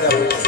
para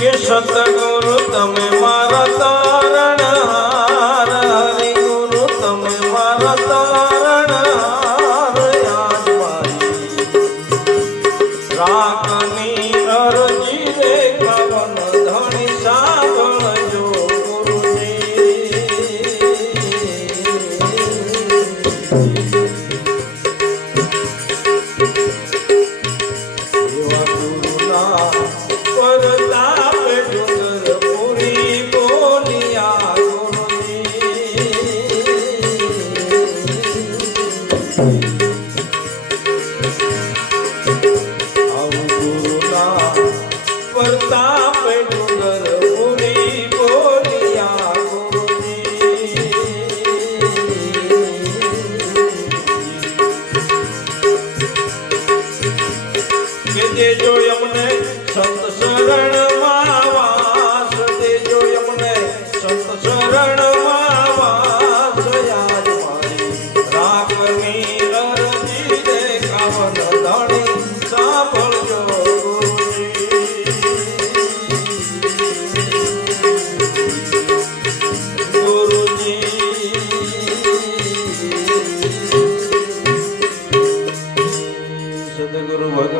કે સતગુરુ તમે મારા તારણ હાર ગુરુ તમે મારા તારણ હાર રાખની અરજી રે કવન ધણી સાંભળજો દેજો અમને સંત શરણ વાસ, દેજો અમને સંત શરણમાં વાસ, યાદ મારી રાખની અરજી ધણી, સાંભળજો ગુરુજી. ગુરુજી. સદગુરુ ભગવાન